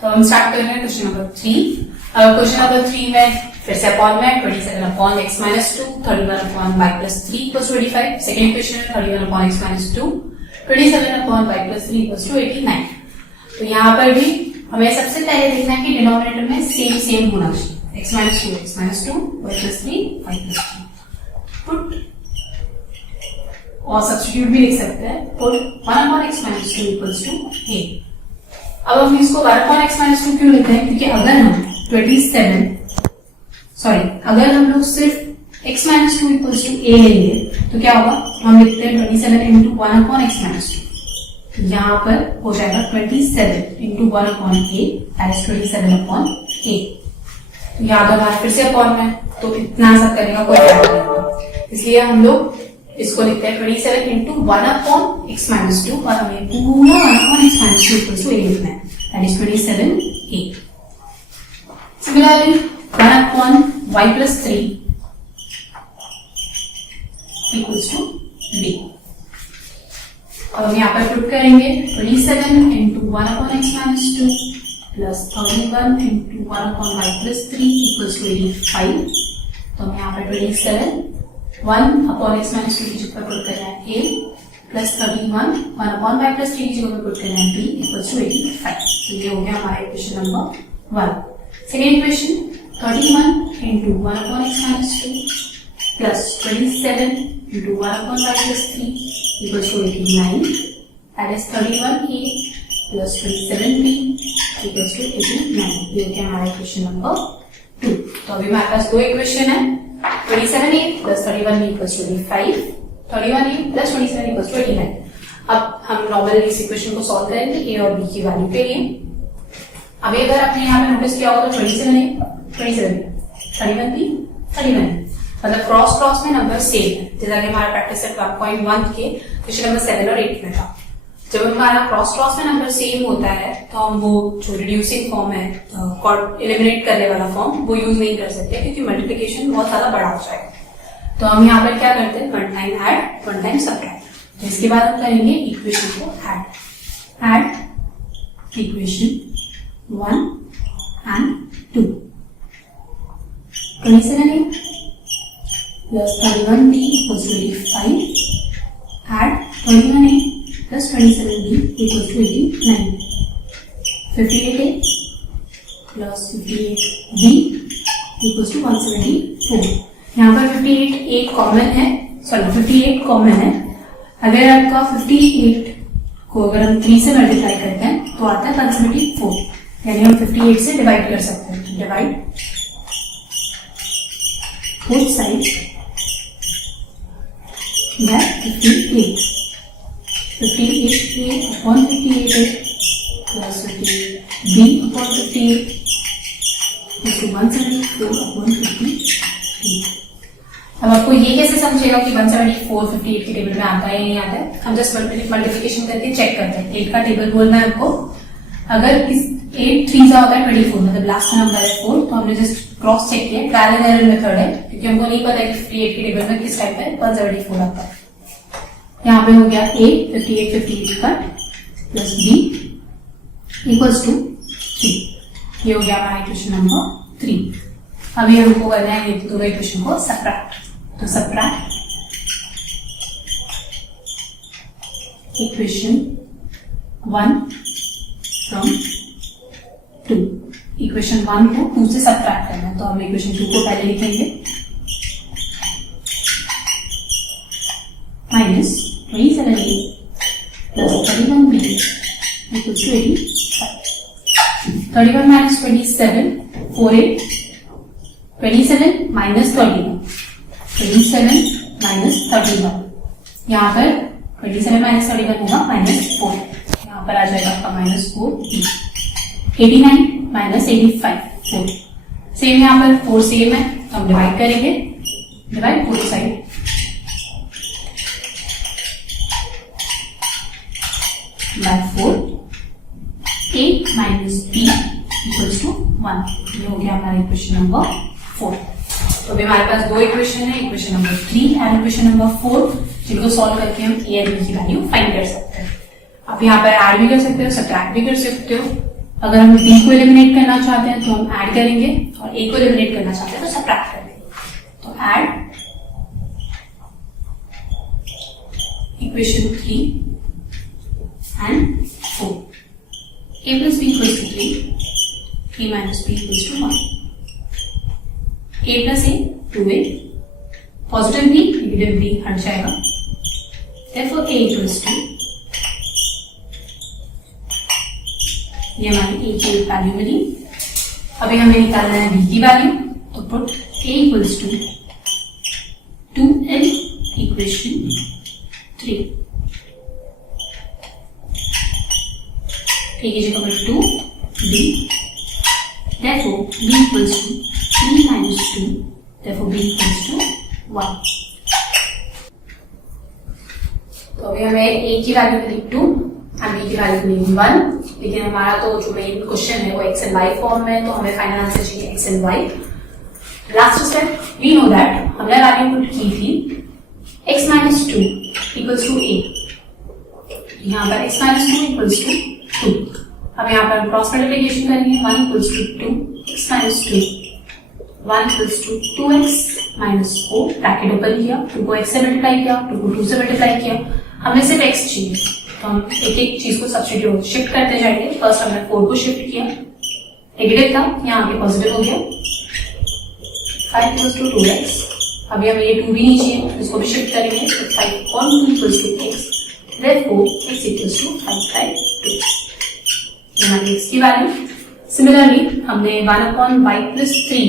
तो हम स्टार्ट करेंगे क्वेश्चन नंबर 3। क्वेश्चन नंबर 3 में फिर से अपॉन में 27 upon x minus 2, 31 upon y plus 3 equals to 85। Second question है 31 upon x minus 2, 27 upon y plus 3 equals to 89। तो यहाँ पर भी हमें सबसे पहले देखना है कि डिनोमिनेटर में सेम होना चाहिए। x minus 2, y plus 3, y plus 3 put और सब्स्टिट्यूट भी लिख सकते हैं। Put 1 upon x minus 2 equals to a। अब हम इसको 1 अपॉन x माइनस 2 क्यों लिखते हैं? क्योंकि अगर हम लोग सिर्फ x minus 2 equals to a लेंगे तो क्या होगा? हम लिखते हैं 27 इंटू 1 अपॉन x माइनस 2। यहाँ पर हो जाएगा 27 into 1 upon a, that is 27 upon a। तो यहाँ पर हमारे फिर से अपॉन में, तो इतना सा करेगा कोई फायदा नहीं होगा, इसलिए हम लोग इसको लिखते हैं 27 इंटू 1 अपॉन x माइनस 2 और हमें पूरा 1 upon x minus 2 equals to a लिखना है, that is 27a। Similarly 1 upon y plus 3 equals to b। अब हम यहाँ पर पुट करेंगे 27 into 1 upon x minus 2 plus 31 into 1 upon y plus 3 equals to 85। तो हम यहाँ पर 27 1 अपॉन x माइनस 2 की जगह पर पुट कर रहे हैं a plus 31 1 upon y plus 3 की जगह पर पुट कर रहे हैं b इक्वल्स टू 85। तो ये हो गया हमारा equation number 1। Second equation 31 into 1 upon x minus 2 plus 27 into 1 upon y plus 3 equals to 89, that is 31a plus 27b equals to 89। ये हो गया हमारा इक्वेशन नंबर 2। तो अभी हमारे पास दो इक्वेशन है, 27a plus 31b equals to 85, 31a plus 27 equals to 89। अब हम नॉर्मल इस इक्वेशन को सॉल्व करेंगे a और b की वैल्यू के लिए। अभी अगर आपने यहाँ पे नोटिस किया होगा तो 27a 27, 31b 31, मतलब क्रॉस में नंबर सेम है, जैसा कि हमारा प्रैक्टिस सेट 1.1 के क्वेश्चन नंबर 7 और 8 में था। जब हमारा क्रॉस में नंबर सेम होता है तो हम वो जो रिड्यूसिंग फॉर्म है, एलिमिनेट करने वाला फॉर्म, वो यूज नहीं कर सकते क्योंकि मल्टीप्लिकेशन बहुत ज्यादा बड़ा हो जाएगा। तो हम यहाँ पर क्या करते हैं, 1 टाइम ऐड 1 टाइम सब्ट्रैक्ट। तो इसके बाद हम करेंगे इक्वेशन को add equation 1 and 2। 27a plus 31b equals to 85, add 31a plus 27b equals to 89, 58a plus 58b equals to 174। यहाँ पर 58 कॉमन है, 58 कॉमन है। अगर आपका 58 को अगर हम 3 से मल्टीप्लाई करते हैं तो आता है 174, यानी हम 58 से डिवाइड कर सकते हैं। Divide both sides by 58, 58a upon 58a plus 58b upon 58 is to 174 upon 58। अब आपको ये कैसे समझेगा कि 174 58 के टेबल में आता है या नहीं आता है? हम जस्ट मल्टीप्लिकेशन करके चेक करते हैं। 8 का टेबल बोलना है आपको। अगर इस 8 3 होता है 24, मतलब लास्ट का नंबर है 4, तो हमने जस्ट क्रॉस चेक किया, ट्रायल एंड एरर मेथड है, क्योंकि हमको नहीं पता है कि 58 के टेबल में किस टाइप है 174 आता है। यहाँ पे हो गया a 58 का प्लस b इक्वल्स टू 3। ये हो गया हमारा इक्वेशन नंबर 3। अभी हमको करना है ये दोनों इक्वेशन को सब्ट्रैक्ट। तो सब्ट्रैक्ट इक्वेशन 1 फ्रॉम 2। इक्वेशन 1 को 2 से सब्ट्रैक्ट करना है, तो हम इक्वेशन 2 को पहले लिखेंगे, minus 27a plus 31b equals to 85। 31 minus 27 48, 27 minus 31, 27 minus 31। यहाँ पर 27 माइनस 31 होगा -4, यहाँ पर आ जाएगा आपका -4b। 89 माइनस 85 4, सेम यहाँ पर 4 सेम है, तो हम डिवाइड करेंगे, divide both side by 4, a minus b equals to 1। ये हो गया हमारा इक्वेशन नंबर 4। तो अभी हमारे पास दो इक्वेशन है, equation number 3 and equation number 4, जिनको सॉल्व करके हम a एंड b की वैल्यू फाइंड कर सकते हैं। आप यहाँ पर ऐड भी कर सकते हो, सब्ट्रैक्ट भी कर सकते हो। अगर हम b को एलिमिनेट करना चाहते हैं तो हम ऐड करेंगे, और a को एलिमिनेट करना चाहते हैं तो सबट्रैक्ट करेंगे। तो add equation 3 and 4, a plus b equals to 3, a minus b equals to 1, a plus a 2a, positive b negative b हट जाएगा, therefore a equals to, ये हमारी a की वैल्यू मिली। अभी हमें निकालना है b की वैल्यू, तो put a equals to 2l equation 3, a की जगह पर 2b, therefore b equals to 3 minus 2, therefore b equals to 1। तो अभी हमें a की वैल्यू मिली 2 और b की वैल्यू मिली 1, लेकिन हमारा तो जो मेन क्वेश्चन है वो x एंड y फॉर्म में है, तो हमें फाइनल आंसर चाहिए x and y। Last step, we know that हमने वैल्यू पुट की थी x minus 2 equals to a, यहाँ पर x minus 2 equals to 2। अब यहाँ पर क्रॉस मल्टीप्लिकेशन करेंगे, 1 equals to 2, x minus 2, 1 equals to 2x minus 4, bracket open किया, 2 को x से मल्टीप्लाई किया, 2 को 2 से मल्टीप्लाई किया, हमें सिर्फ x चाहिए, तो हम एक एक चीज को सब्स्टिट्यूट शिफ्ट करते जाएंगे। फर्स्ट हमने 4 को शिफ्ट किया, नेगेटिव था, यहाँ आके पॉजिटिव हो गया, 5 equals to 2x, अभी हमें ये 2 भी नहीं चाहिए, इसको भी शिफ्ट करेंगे, 5 on 2 equals to x, therefore x equals to 5 by 2, ये हमारी x की वैल्यू। सिमिलरली हमने 1 upon y plus 3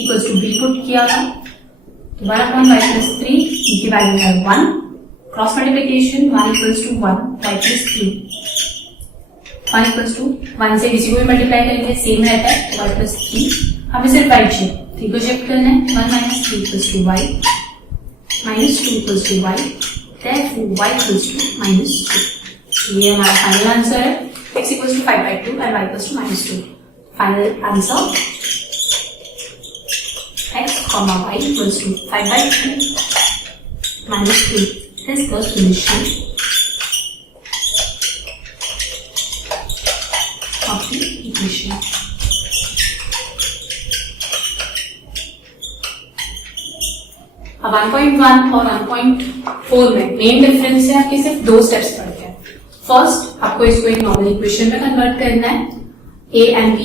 equals to b put किया था, तो 1 upon y plus 3, b की वैल्यू है 1, cross multiplication 1 equals to 1 y plus 3, 1 equals to 1 से किसी को भी मल्टीप्लाई करेंगे सेम रहता है, y plus 3, हमें सिर्फ y चाहिए, 3 को शिफ्ट करना है, 1 minus 3 equals to y, minus 2 equals to y, therefore y equals to minus 2। ये हमारा फाइनल आंसर है, x equals to 5 by 2 and y equals to minus 2। Final answer x comma y equals to 5 by 2 minus 2 is the solution of the equation। अब 1.1 और 1.4 में main difference है आपके सिर्फ 2 steps पढ़ते हैं। फर्स्ट, आपको इसको एक नॉर्मल इक्वेशन में कन्वर्ट करना है, a एंड b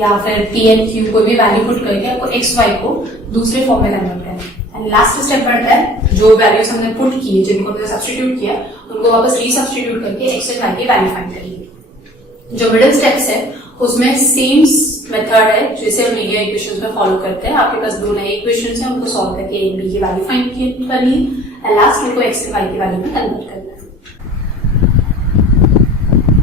या फिर p एंड q को भी वैल्यू पुट करके आपको x y को दूसरे फॉर्म में कन्वर्ट करना है। एंड लास्ट स्टेप पड़ता है जो वैल्यूज हमने पुट की है, जिनको हमने सब्स्टिट्यूट किया, उनको वापस रीसब्स्टिट्यूट करके x एंड y की वैल्यू फाइंड करेंगे। जो मिडिल स्टेप्स है उसमें सेम मेथड है जैसे हम लीनियर इक्वेशंस में फॉलो करते हैं। आपके पास 2 नए इक्वेशंस हैं, उनको सॉल्व करके a एंड b की वैल्यू फाइंड करनी है, एंड लास्ट में को x एंड y की वैल्यू में कन्वर्ट करना है।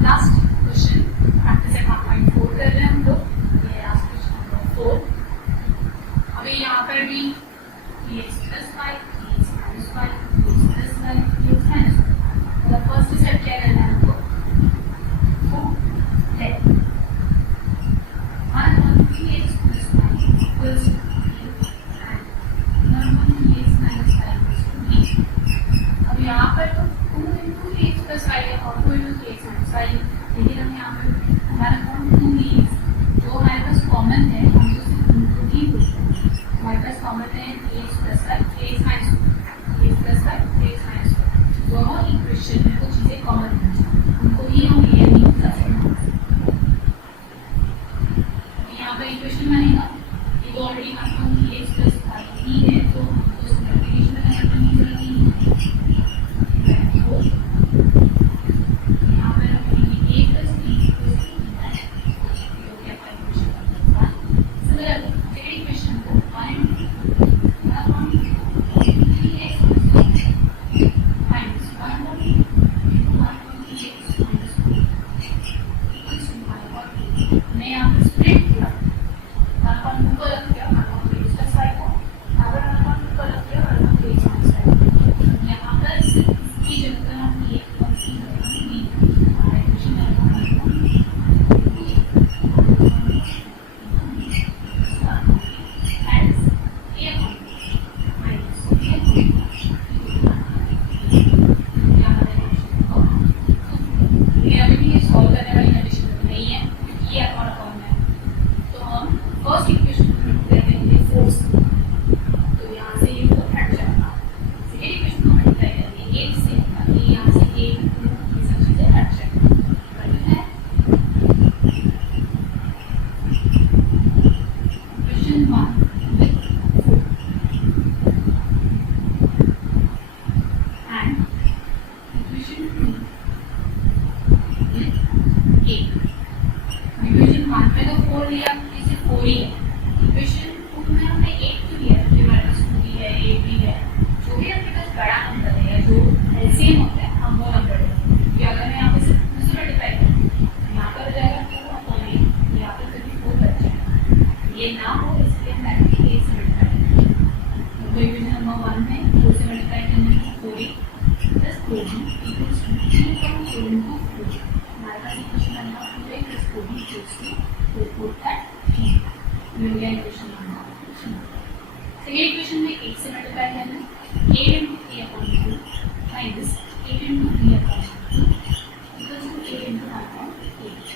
लास्ट क्वेश्चन प्रैक्टिस एट 1.4 कर रहे हैं हम लोग, ये लास्ट क्वेश्चन नंबर 4। अभी यहाँ पर भी x plus y, x minus y, x plus y, x minus y, मतलब फर्स्ट स्टेप क्या करना है हमको, let 1 on 3x plus y equals to b and 1 on 3x minus y equals to b। अब यहाँ पर तो 2 into 3x plus y है और 2 into 3x minus y, लेकिन हम यहाँ पर हमारा कौन 2 जो हमारे पास कॉमन है हम तो सिर्फ उनको ही पूछते हैं। हमारे पास कॉमन है 3x plus y, 3x minus y, 3x plus y, 3x minus y, दोनों इक्वेशन में वो चीजें कॉमन है, उनको ही हम ये नहीं कर सकते। यहाँ पर इक्वेशन बनेगा, ये तो ऑलरेडी हमारे पास 3x plus y ही है, तो उस मल्टीप्लिकेशन में करने की जरूरत नहीं है। यहाँ पर हम a plus b equals to b है, जो कि आपका equation number 1। Similarly second equation को 1 upon 3x plus y minus 1 upon 1 upon 3x minus 1 equals to 1 upon 3। हमने यहाँ पर स्प्लिट किया, 1 upon 2 को रख दिया 1 upon 3x plus y को, यहाँ पर 1 upon 2 को रख दिया 1 upon 3x minus y को। यहाँ पर इसकी जगह हम a और c रखेंगे b, हमारा इक्वेशन नंबर 1 ये बोल दिया कि सिर्फ 4 ही है। इक्वेशन 2 में हमने 8 क्यों लिया? क्योंकि हमारे पास 2 भी है, 8 भी है, जो भी आपके पास बड़ा नंबर है या जो एलसीएम होता है हम वो नंबर लेंगे। अगर मैं यहाँ पे सिर्फ 2 से मल्टीप्लाई करूँ यहाँ पर हो जाएगा 2/8, यहाँ पर सिर्फ 4 बच जाएगा। ये ना हो इसलिए हम डायरेक्टली 8 से मल्टीप्लाई करेंगे। तो इक्वेशन नंबर 1 में 4 से मल्टीप्लाई करने में 4 plus 4b equals to 3/4 into 4। हमारे पास equation number 4 plus 4b equals to 4 that 3। ये हो गया इक्वेशन नंबर 3। सेकेंड इक्वेशन में 8 से मल्टीप्लाई करना है 8 into 3/2 minus 8 into 3/2 equals to 8 into 1/8।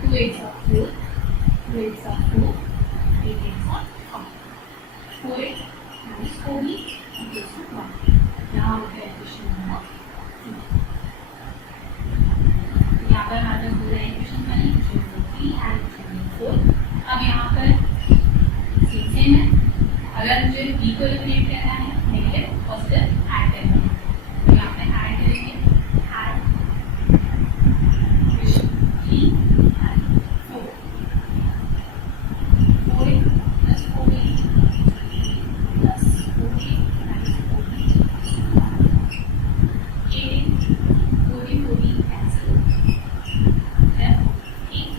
2 8s are 4, 2 8s are 4, 8 8s are 5। 4 minus 4b equals to 1। यहाँ हो गया इक्वेशन नंबर 2। यहाँ पर हमारे पास पूरा इक्वेशन बनी, equation number 3 and equation number 4। अब यहाँ पर सेम है, अगर मुझे b को एलिमिनेट करना है नेगेटिव पॉजिटिव ऐड करना है तो यहाँ पे ऐड करेंगे, add equation 3 and 4। 4a plus 4b plus 4a minus 4b 8 4b cancel, then 8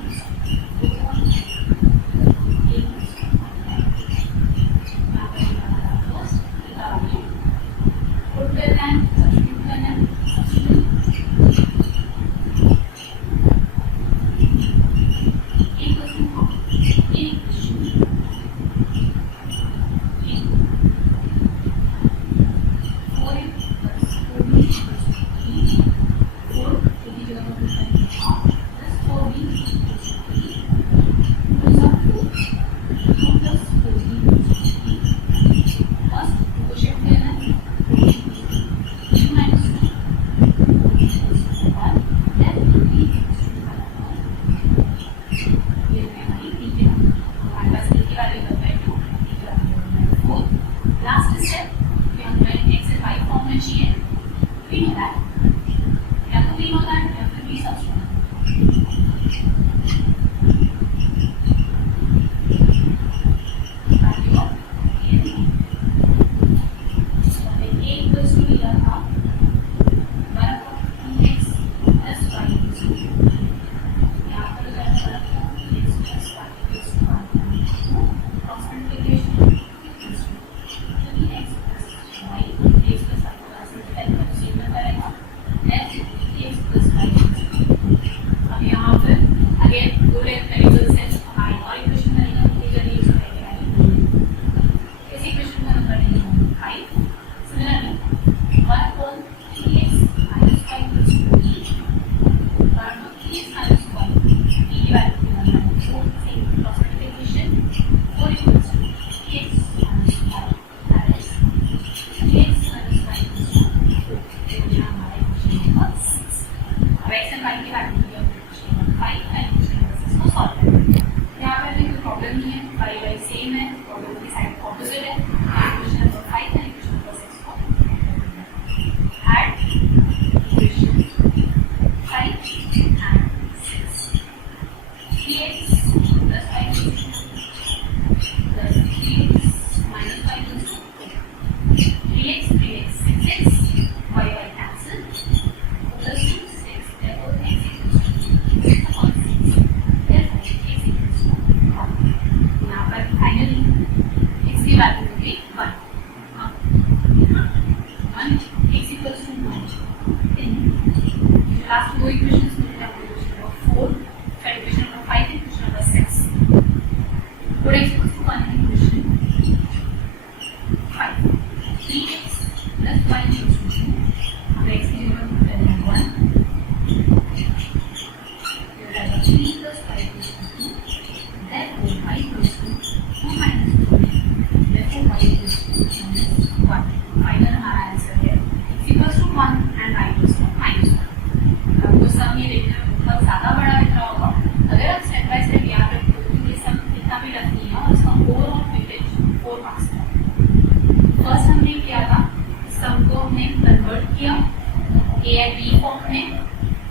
form में,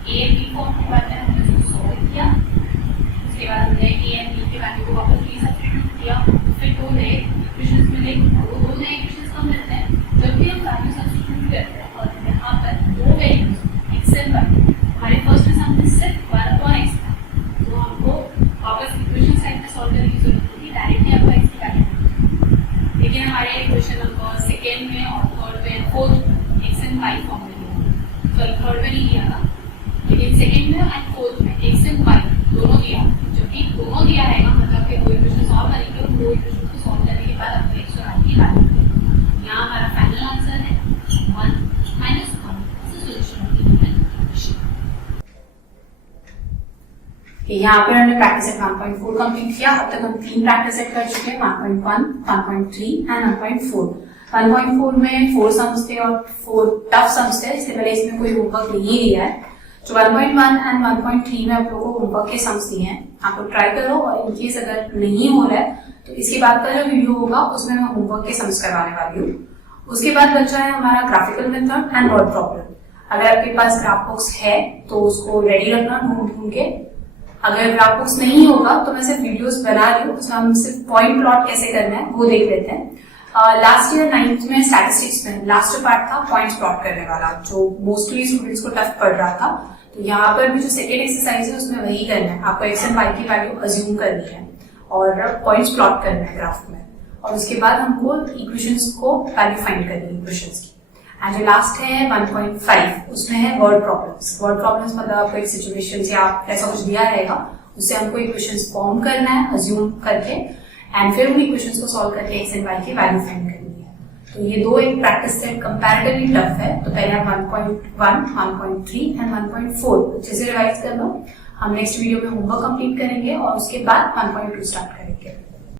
ए बी फॉर्म के बाद में हमने उसको सॉल्व किया। उसके बाद हमने यहाँ पे हमने प्रैक्टिस सेट 1.4 कंप्लीट किया। अब तक हम 3 प्रैक्टिस सेट कर चुके हैं, 1.1, 1.3 एंड 1.4। 1.4 में 4 सम्स थे और 4 टफ सम्स थे, इससे पहले इसमें कोई होमवर्क नहीं दिया है। जो 1.1 एंड 1.3 में आप लोगों को होमवर्क के सम्स दिए हैं, आप लोग ट्राई करो, और इनकेस अगर नहीं हो रहा है तो इसके बाद का जो वीडियो होगा उसमें मैं होमवर्क के सम्स करवाने वाली हूँ। उसके बाद बचा है हमारा graphical method and word problem. अगर आपके पास ग्राफ बॉक्स है तो उसको रेडी रखना ढूंढ के। अगर ग्राफ बॉक्स नहीं होगा तो मैं सिर्फ वीडियोस बना रही हूँ, उसमें हम सिर्फ पॉइंट प्लॉट कैसे करना है वो देख लेते हैं। लास्ट ईयर 9th में स्टैटिस्टिक्स में लास्ट पार्ट था पॉइंट्स प्लॉट करने वाला, जो मोस्टली स्टूडेंट्स को टफ पड़ रहा था। तो यहाँ पर भी जो सेकेंड एक्सरसाइज है उसमें वही करना है, आपको एक्स एंड वाई की वैल्यू अज्यूम करनी है और पॉइंट्स प्लॉट करना है ग्राफ में, और उसके बाद हमको इक्वेशंस को वैल्यू फाइंड करनी है इक्वेशंस की। एंड जो लास्ट है 1.5, उसमें है वर्ड प्रॉब्लम्स। वर्ड प्रॉब्लम्स मतलब आपको एक सिचुएशन या ऐसा कुछ दिया रहेगा, उससे हमको इक्वेशंस फॉर्म करना है अज्यूम करके, एंड फिर उन इक्वेशंस को सॉल्व करके एक्स एंड वाई की वैल्यू फाइंड करनी है। तो ये दो एक प्रैक्टिस सेट कंपैरेटिवली टफ है। तो पहले आप 1.1, 1.3 एंड 1.4 अच्छे से रिवाइज कर लो। हम नेक्स्ट वीडियो में होमवर्क कंप्लीट करेंगे और उसके बाद 1.2 स्टार्ट करेंगे।